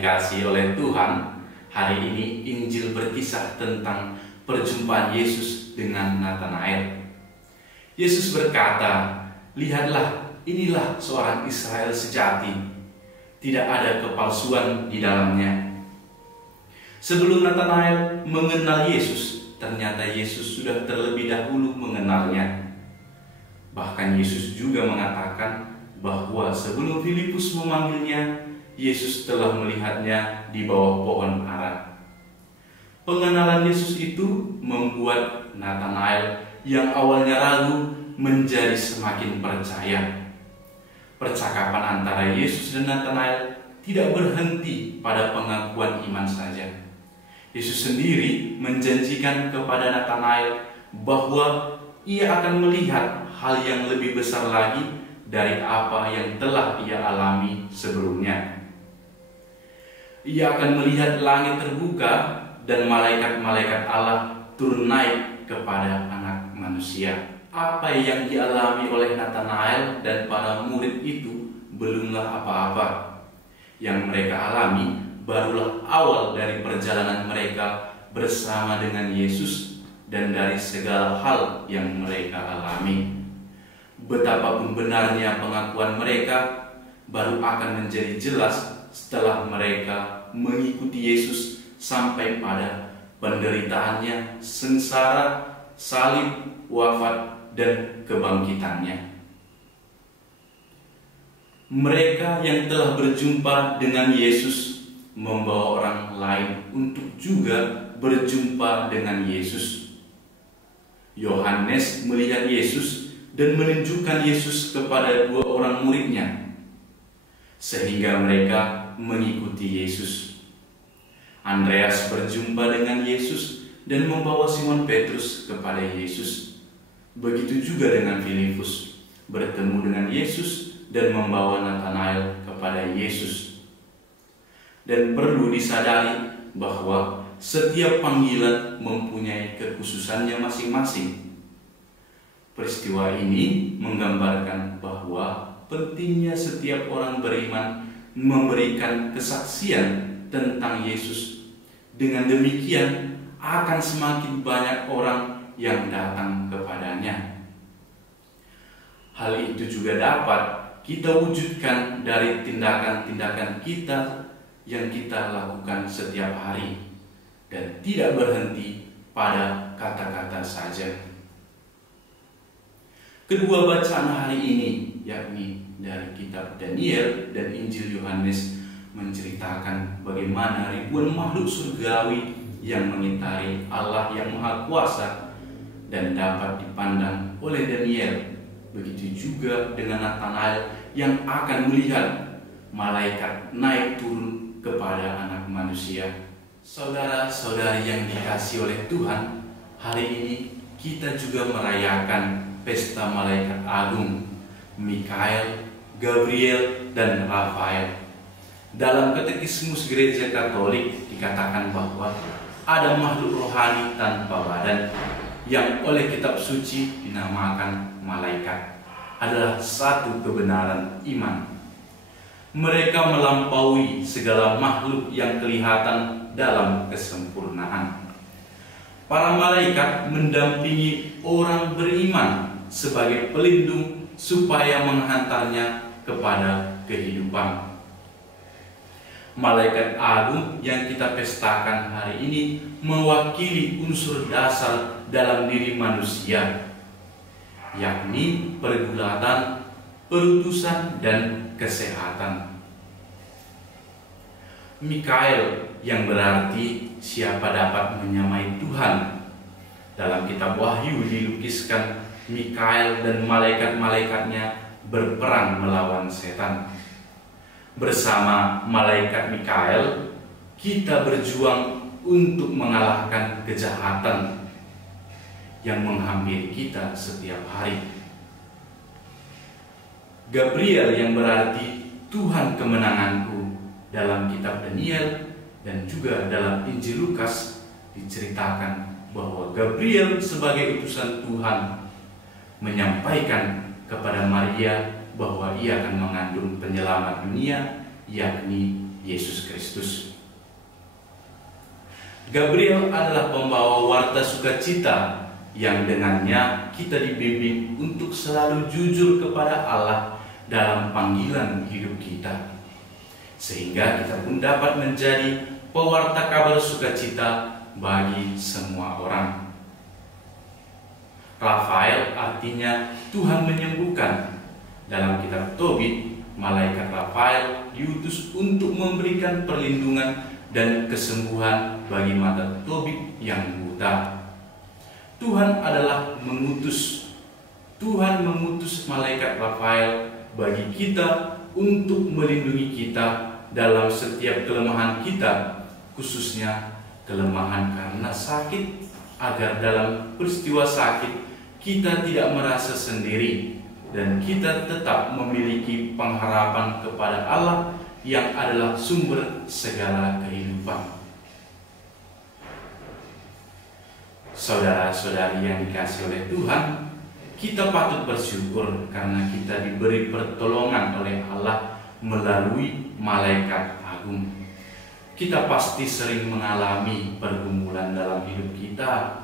dikasihi oleh Tuhan, hari ini Injil berkisah tentang perjumpaan Yesus dengan Natanael. Yesus berkata, "Lihatlah, inilah seorang Israel sejati. Tidak ada kepalsuan di dalamnya." Sebelum Natanael mengenal Yesus, ternyata Yesus sudah terlebih dahulu mengenalnya. Bahkan Yesus juga mengatakan bahwa sebelum Filipus memanggilnya, Yesus telah melihatnya di bawah pohon ara. Pengenalan Yesus itu membuat Natanael yang awalnya ragu menjadi semakin percaya. Percakapan antara Yesus dan Natanael tidak berhenti pada pengakuan iman saja. Yesus sendiri menjanjikan kepada Natanael bahwa ia akan melihat hal yang lebih besar lagi dari apa yang telah ia alami sebelumnya. Ia akan melihat langit terbuka dan malaikat-malaikat Allah turun naik kepada anak manusia. Apa yang dialami oleh Natanael dan para murid itu belumlah apa-apa. Yang mereka alami barulah awal dari perjalanan mereka bersama dengan Yesus dan dari segala hal yang mereka alami. Betapapun benarnya pengakuan mereka baru akan menjadi jelas setelah mereka mengikuti Yesus sampai pada penderitaannya, sengsara, salib, wafat, dan kebangkitannya. Mereka yang telah berjumpa dengan Yesus membawa orang lain untuk juga berjumpa dengan Yesus. Yohanes melihat Yesus dan menunjukkan Yesus kepada dua orang muridnya, sehingga mereka mengikuti Yesus. Andreas berjumpa dengan Yesus dan membawa Simon Petrus kepada Yesus. Begitu juga dengan Filipus, bertemu dengan Yesus dan membawa Natanael kepada Yesus. Dan perlu disadari bahwa setiap panggilan mempunyai kekhususannya masing-masing. Peristiwa ini menggambarkan bahwa pentingnya setiap orang beriman memberikan kesaksian tentang Yesus. Dengan demikian akan semakin banyak orang yang datang kepadanya. Hal itu juga dapat kita wujudkan dari tindakan-tindakan kita yang kita lakukan setiap hari dan tidak berhenti pada kata-kata saja. Kedua bacaan hari ini, yakni dari kitab Daniel dan Injil Yohanes, menceritakan bagaimana ribuan makhluk surgawi yang mengitari Allah yang Maha Kuasa dan dapat dipandang oleh Daniel. Begitu juga dengan Natanael yang akan melihat malaikat naik turun kepada anak manusia. Saudara-saudari yang dikasihi oleh Tuhan, hari ini kita juga merayakan pesta malaikat agung, Mikael, Gabriel, dan Rafael. Dalam Katekismus Gereja Katolik dikatakan bahwa ada makhluk rohani tanpa badan yang oleh kitab suci dinamakan malaikat. Adalah satu kebenaran iman. Mereka melampaui segala makhluk yang kelihatan dalam kesempurnaan. Para malaikat mendampingi orang beriman sebagai pelindung supaya menghantarnya kepada kehidupan. Malaikat agung yang kita pestakan hari ini mewakili unsur dasar dalam diri manusia, yakni pergulatan, perutusan, dan kesehatan. Mikael yang berarti siapa dapat menyamai Tuhan. Dalam kitab Wahyu dilukiskan Mikael dan malaikat-malaikatnya berperang melawan setan. Bersama malaikat Mikael, kita berjuang untuk mengalahkan kejahatan yang menghampiri kita setiap hari. Gabriel yang berarti Tuhan kemenanganku, dalam kitab Daniel dan juga dalam Injil Lukas diceritakan bahwa Gabriel sebagai utusan Tuhan menyampaikan kepada Maria bahwa ia akan mengandung penyelamat dunia, yakni Yesus Kristus. Gabriel adalah pembawa warta sukacita yang dengannya kita dibimbing untuk selalu jujur kepada Allah dalam panggilan hidup kita, sehingga kita pun dapat menjadi pewarta kabar sukacita bagi semua orang. Rafael artinya Tuhan menyembuhkan. Dalam kitab Tobit, malaikat Rafael diutus untuk memberikan perlindungan dan kesembuhan bagi mata Tobit yang buta. Tuhan mengutus malaikat Rafael bagi kita untuk melindungi kita dalam setiap kelemahan kita, khususnya kelemahan karena sakit, agar dalam peristiwa sakit kita tidak merasa sendiri dan kita tetap memiliki pengharapan kepada Allah yang adalah sumber segala kehidupan. Saudara-saudari yang dikasihi oleh Tuhan, kita patut bersyukur karena kita diberi pertolongan oleh Allah melalui malaikat agung. Kita pasti sering mengalami pergumulan dalam hidup kita,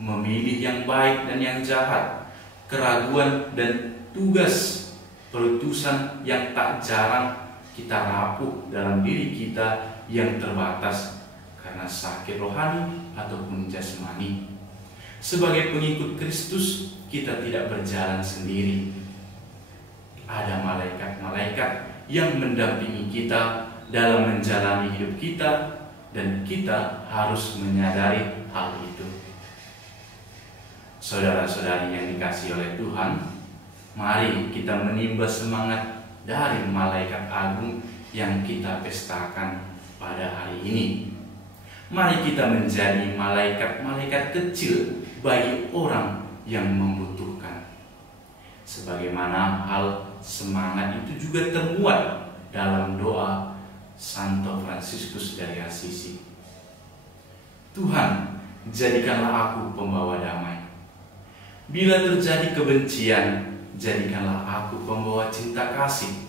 memilih yang baik dan yang jahat, keraguan dan tugas perutusan yang tak jarang kita rapuh dalam diri kita yang terbatas karena sakit rohani ataupun jasmani. Sebagai pengikut Kristus, kita tidak berjalan sendiri. Ada malaikat-malaikat yang mendampingi kita dalam menjalani hidup kita, dan kita harus menyadari hal itu. Saudara-saudari yang dikasihi oleh Tuhan, mari kita menimba semangat dari malaikat agung yang kita pestakan pada hari ini. Mari kita menjadi malaikat-malaikat kecil bagi orang yang membutuhkan. Sebagaimana hal semangat itu juga termuat dalam doa Santo Fransiskus dari Assisi. Tuhan, jadikanlah aku pembawa damai. Bila terjadi kebencian, jadikanlah aku pembawa cinta kasih.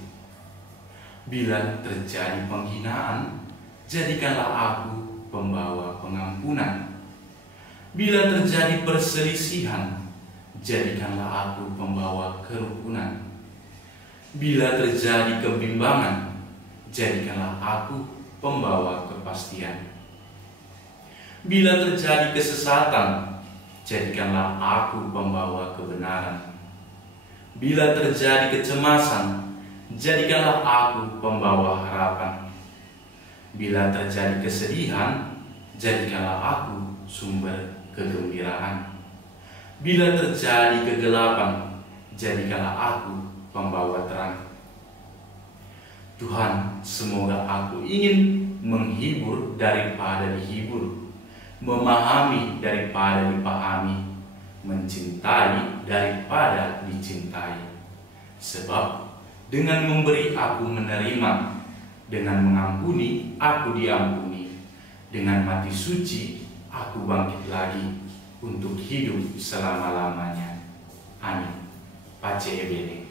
Bila terjadi penghinaan, jadikanlah aku pembawa pengampunan. Bila terjadi perselisihan, jadikanlah aku pembawa kerukunan. Bila terjadi kebimbangan, jadikanlah aku pembawa kepastian. Bila terjadi kesesatan, jadikanlah aku pembawa kebenaran. Bila terjadi kecemasan, jadikanlah aku pembawa harapan. Bila terjadi kesedihan, jadikanlah aku sumber kegembiraan. Bila terjadi kegelapan, jadikanlah aku pembawa terang. Tuhan, semoga aku ingin menghibur daripada dihibur, memahami daripada dipahami, mencintai daripada dicintai. Sebab dengan memberi aku menerima, dengan mengampuni aku diampuni, dengan mati suci aku bangkit lagi untuk hidup selama-lamanya. Amin. Pace Ebene.